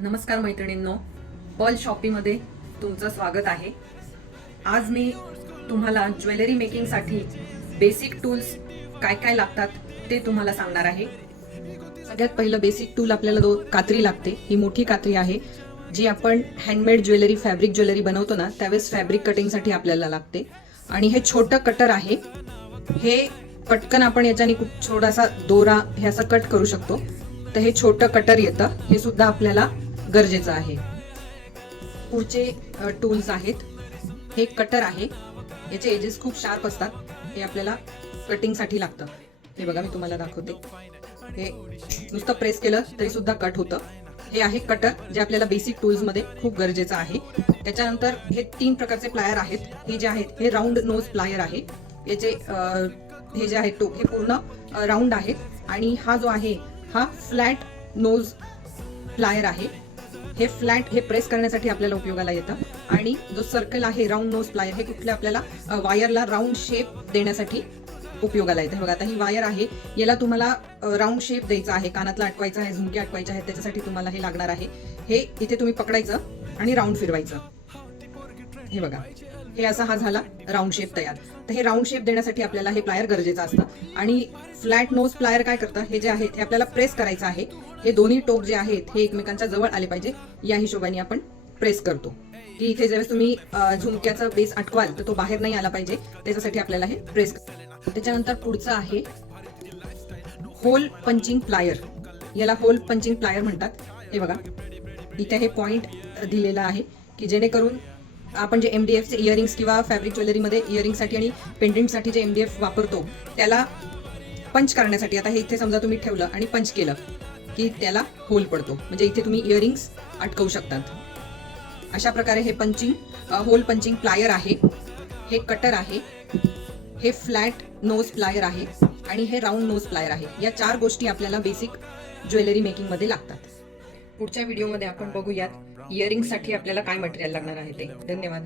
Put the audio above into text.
नमस्कार मैत्रिणींनो, पर्ल शॉपीमध्ये तुमचं स्वागत आहे. आज मी तुम्हाला ज्वेलरी मेकिंगसाठी बेसिक टूल्स काय काय लागतात ते तुम्हाला सांगणार आहे. सगळ्यात पहिलं बेसिक टूल आपल्याला कात्री लागते. ही मोठी कात्री आहे जी आपण हँडमेड ज्वेलरी, फॅब्रिक ज्वेलरी बनवतो ना त्यावेळेस फॅब्रिक कटिंगसाठी आपल्याला लागते. आणि हे छोटं कटर आहे. हे पटकन आपण याच्याने खूप छोटासा दोरा हे असं कट करू शकतो. तर हे छोटं कटर येतं, हे सुद्धा आपल्याला गरजेचं आहे. पुढचे टूल्स आहेत. हे कटर आहे, याचे एजेस खूप शार्प असतात. हे आपल्याला कटिंगसाठी लागतं. हे बघा, मी तुम्हाला दाखवते. हे नुसतं प्रेस केलं तरी सुद्धा कट होतं. हे आहे कटर, जे आपल्याला बेसिक टूल्स मध्ये खूप गरजेचं आहे. त्याच्यानंतर हे 3 प्रकारचे प्लायर आहेत. हे जे आहेत हे राऊंड नोज प्लायर आहे. याचे हे जे आहे टोक हे पूर्ण राऊंड आहेत. आणि हा जो आहे हा फ्लॅट नोज प्लायर आहे. हे फ्लॅट, हे प्रेस करण्यासाठी आपल्याला उपयोगाला येतं. आणि जो सर्कल आहे राऊंड नोज प्लायर, हे कुठल्या आपल्याला वायरला राऊंड शेप देण्यासाठी उपयोगाला येतं. बघा, आता ही वायर आहे, याला तुम्हाला राऊंड शेप द्यायचा आहे, कानातला अटवायचा आहे, झुमके अटवायचे आहेत, त्याच्यासाठी तुम्हाला हे लागणार आहे. हे इथे तुम्ही पकडायचं आणि राऊंड फिरवायचं. हे बघा, हे असा हा झाला राऊंड शेप तयार. तर हे राऊंड शेप देण्यासाठी आपल्याला हे प्लायर गरजेचं असतं. आणि फ्लॅट नोज प्लायर काय करतं, हे जे आहे हे आपल्याला प्रेस करायचं आहे. हे दोन्ही टोक जे आहेत हे एकमेकांच्या जवळ आले पाहिजे, या हिशोबाने आपण प्रेस करतो. की इथे ज्यावेळेस तुम्ही झुमक्याचा बेस अटकवाल तर तो बाहेर नाही आला पाहिजे, त्याच्यासाठी आपल्याला हे प्रेस. त्याच्यानंतर पुढचं आहे होल पंचिंग प्लायर. याला होल पंचिंग प्लायर म्हणतात. हे बघा, इथे हे पॉइंट दिलेला आहे की जेणेकरून आपण जे MDF चे इयरिंग्स किंवा फॅब्रिक ज्वेलरीमध्ये इयरिंगसाठी आणि पेंडेंटसाठी जे MDF वापरतो त्याला पंच करण्यासाठी. आता हे इथे समजा तुम्ही ठेवलं आणि पंच केलं की त्याला होल पडतो, म्हणजे इथे तुम्ही इयरिंग्स अटकवू शकतात. अशा प्रकारे हे होल पंचिंग प्लायर आहे. हे कटर आहे. हे फ्लॅट नोज प्लायर आहे आणि हे राऊंड नोज प्लायर आहे. या 4 गोष्टी आपल्याला बेसिक ज्वेलरी मेकिंग मध्ये लागतात. पुढच्या व्हिडिओमध्ये आपण बघूयात इयरिंगसाठी आपल्याला काय मटेरियल लागणार आहे ते. धन्यवाद.